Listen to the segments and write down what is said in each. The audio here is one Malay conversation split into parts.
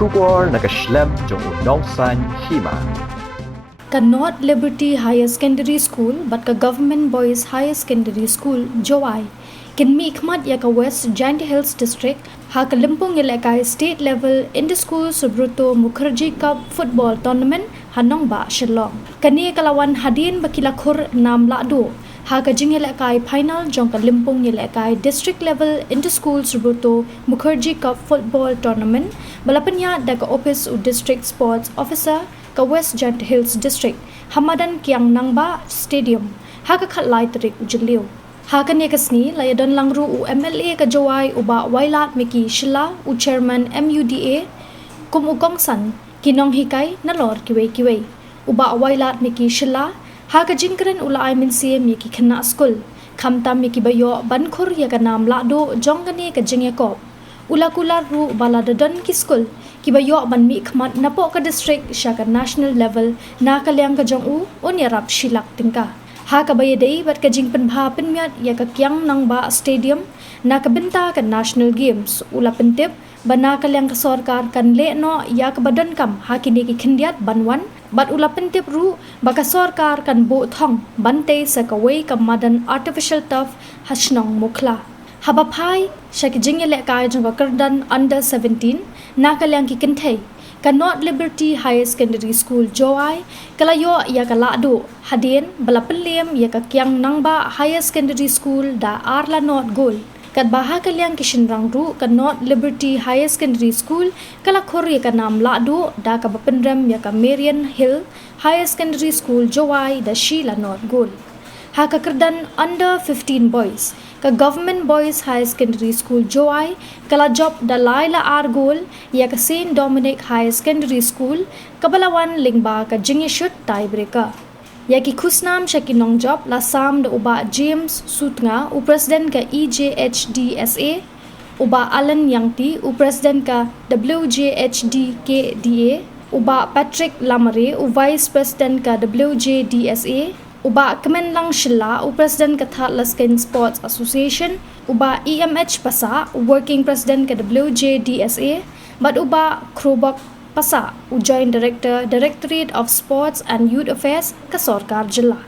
Shugor nakaslem jong unongsan Hima. Ka North Liberty Higher Secondary School but ka Government Boys Higher Secondary School Jowai. Kin Mihkhmat ya ka West Giant Hills District ha ka Limpong Ilekay State Level Inter-School Subruto Mukherjee Cup Football Tournament hanong ba Shillong. Kani kalawan hadin bakilakhur nam lado. Ha ka jing Ilekay Final jong ka Limpong Ilekay District Level Inter-School Subruto Mukherjee Cup Football Tournament balapanya da ka Office u District Sports Officer ka West Giant Hills District Hamadan Kiang Nangba Stadium ha ka khatlai tarik ujliu. Hakan yakasni layadon langru u MLA ka Jowai uba wailat miki shila u chairman MUDA kumukong san kinong hikay na lor kiway uba wailat miki shila ha ka jingkren ula ay minsi miki khana school khamtam miki bayo bankhur ya ka nam lado jongani ka jingyakop ula kular ru baladadon ki school ki bayo ban Mihkhmat napo ka district sya ka national level na kalyang ka jong u unyarap shilak tingka. Ha kabayadai bat kajing penbha penmiat ya ka Kiang Nangba Stadium na kabenta ka National Games ula pentip bana kalyang ka sarkar kan le no ya ka badan kam ha kini ki khindiat banwan bat ula pentip ru baka sarkar kan bo thong bante sa kawai ka madan artificial turf hasnong mukla haba phai shakijing le ka jong ka kardan under 17 na kalyang ki kinthai ka North Liberty Higher Secondary School Jowai kalayo ya ka lado hadin balapelem ya ka Kiang Nangba Higher Secondary School da Arla North Goal kat baha kalyang kishinrang ru ka North Liberty Higher Secondary School kala khor ya ka nam lado da ka bapendram ya ka Marian Hill Higher Secondary School Jowai da Sheila North Goal ha ka kerdan under 15 boys ka Government Boys High Secondary School Jowai kala job da Laila R Goal ya ka Saint Dominic High Secondary School kabalawan lingba ka jingyashut tiebreaker ya ki khusnam shakinong job la sam da uba James Sutnga u president ka EJHDSA uba Alan Yangti u president ka WJHDKDA uba Patrick Lamare u vice president ka WJDSA uba Kemenlang Shilla u president ka Thatlaskin Sports Association uba EMH Pasa working president ka WJDSA but uba Krobok Pasa u joint director Directorate of Sports and Youth Affairs ka Sarkar Jilla.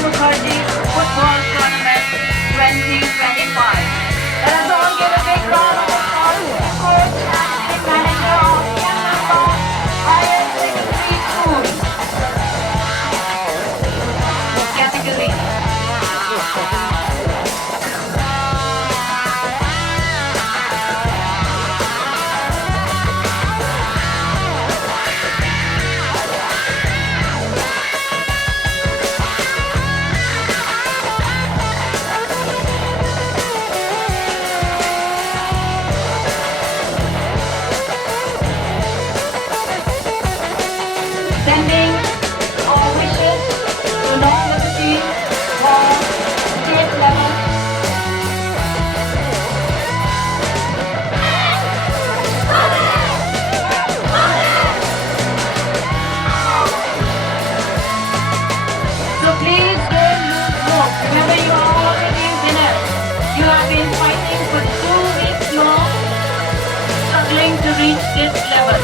Mukherjee Football Tournament 2025. Let us all give a big round of applause to coach and manager of Mihkhmat Higher Secondary School. Category. Sending our wishes to non-liberty for state level. So please don't lose hope. Remember, you are already winners. You have been fighting for 2 weeks long, struggling to reach this level.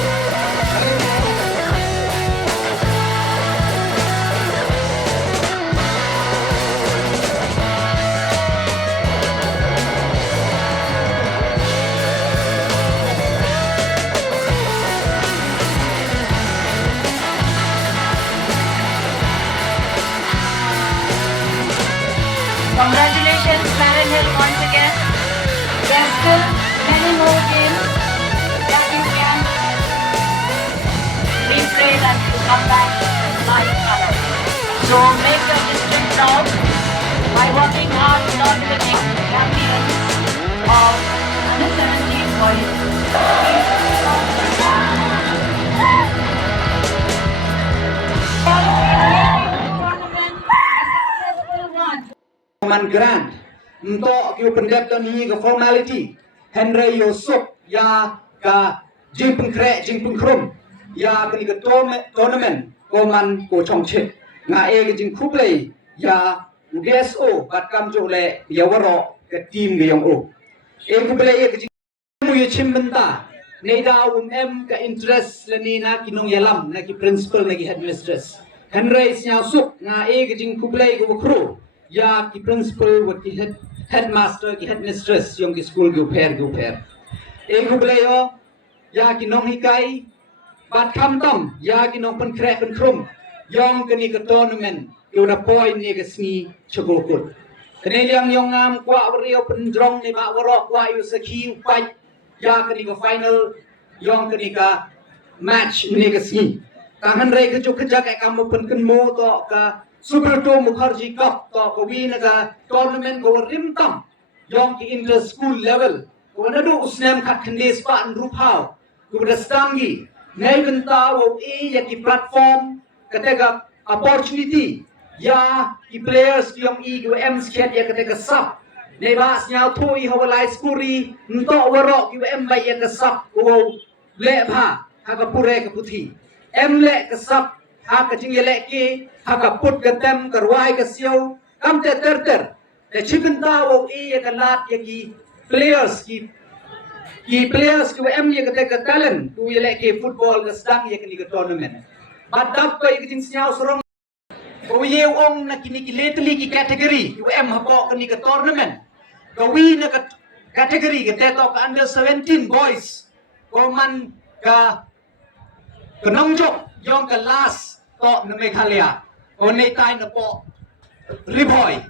Congratulations, Parent Hill, once again. There are still many more games that you can replay and come back like others. So make your district proud by working hard without becoming champions of under 17 boys. Man grant untuk you pendeta ni ke formality Henry Yusuf ya ka jing pengkrek jing pengkrum ya ke ni ke tournament ko man ko chongchit nga e ke jing kuplay ya UDSO bat kam jo le ya waro ke team ge yong o e kuplay e ke jing mu ye chim benta nei da em ka interest le ni na kinong yalam na ki principal na ki headmistress Henry Yusuf nga e ke jing kuplay ko kru ya ki principal wat ki headmaster ki headmistress yung ki school gu pair e gu playo ya ki nong hikai bat kham tam ya ki nong pen krek pen krum yong ki ni ka tournament yu na point ni ka sni chagokut kene liang yong am kwa rio pen drong ni ma warok kwa yu sakhi upai ya ki ni ka final yong ki ni ka match ni ka sni tangan rei ka juk ka kam pen ken mo to ka Super to Mukherjee Govt to ko win ka tournament ko rim tam yong ki inter school level ko na do usnem khat khandes pa an ruphaw ko da stangi nei benta wo e ya ki platform katega opportunity ya ki players ki yong e ko em sket ya katega sap nei ba snyao thoi hawalai skuri nto waro ki em bai ya ka sap ko le pha ha ka pure ka puthi em le ka sap ha ka jing ye le ki haka put ke tem karwai ke siau kam te ter te chibenta wo e ka lat ye ki players ki players ki em ye ka te talent tu ye le ke football ke stang ye ki tournament badap ko ye jing siau sorong ko ye ong na kini ki lately ki category tu em ha ko ni ka tournament ko wi na ka category ke te to ka under 17 boys ko man ka kenong jok yong ka last to na Meghalaya o nei tai na po riboy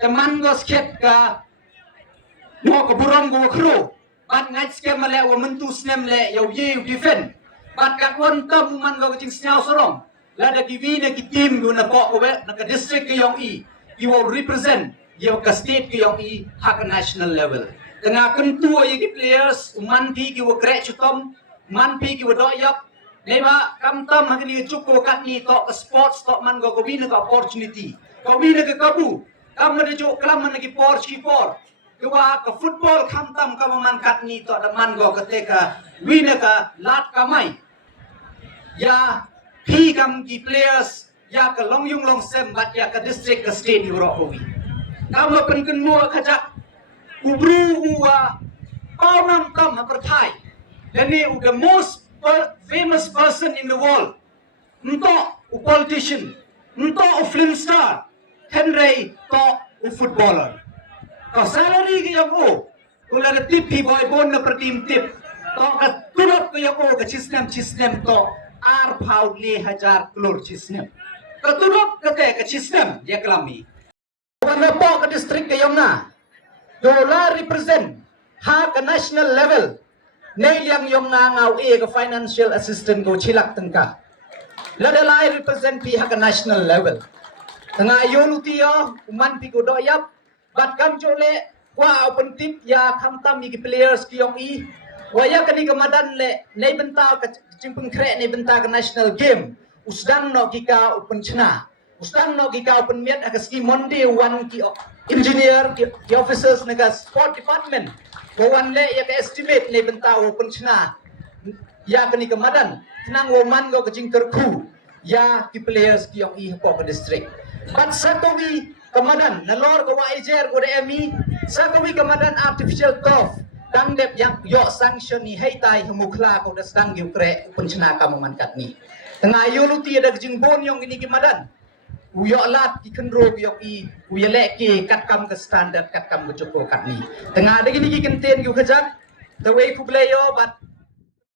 te man go sket ka no ko buram go khro bat ngai skem ma le wo mentu snem le yo ye defend bat ka won tam man go jing snyao sorong la da ki vi na ki team go na po we na ka district ke yong i you will represent yo ka state ke yong i ha ka national level tengah kentu ye ki players man pi ki wo krek chutom man pi ki wo do yap Neba kam tam hak ni cukup kat ni tok sports tok man go win ka opportunity. Ko win ka kabu. Kam ada juk kelam man ki por ki por. Kewa ka football kam tam ka man kat ni tok da man go ketika win ka lat kamai. Ya pi kam ki players ya ka long yung long sem bat ya ka district ka state euro ko wi. Kam pen ken mo khajak ubru uwa pau nam tam ha perthai. Dan ni the most famous person in the world. Nto a politician, nto a film star. Henry to footballer. Ko salary ki yang o. Kula na tip hi boy bon na per team tip. To ka tunot ko yang o ka chisnem to ar pound le 1000 klor chisnem. Ka tunot ka te ka chisnem ya klami. Wana po ka district ka yang na. Dollar represent ha ka national level. Nay yang yung na ngaw ka financial assistant ko chilak tengka. Ladalai represent pi ha ka national level. Tengah yolu tiyo uman pi ko doyap bat kam jole wa open tip ya kam tam mi players ki yong i waya kani kamadan le nei benta ka chimpung kre nei benta ka national game usdang no ki ka open chna usdang no ki ka open miat akas ki monde one ki engineer ki officers naga sport department ko one le ya ka estimate nei benta open chna ya kani kamadan nang woman go ka jingker ku ya ki players ki yong i ko ka district but satowi kamadan nalor ko wa ijer ko emi sa kawi kamadan artificial turf dang dep yang yo sanction ni hai tai humukla ko das dang yu kre punchna ka mamankat ni tengah yulu ti ada jingbon yong ini kamadan uyo lat ki kendro yo i uyele ki kat kam ke standard kat kam ke joko kat ni tengah ada gini ki kenten yu khajak the way ku playo but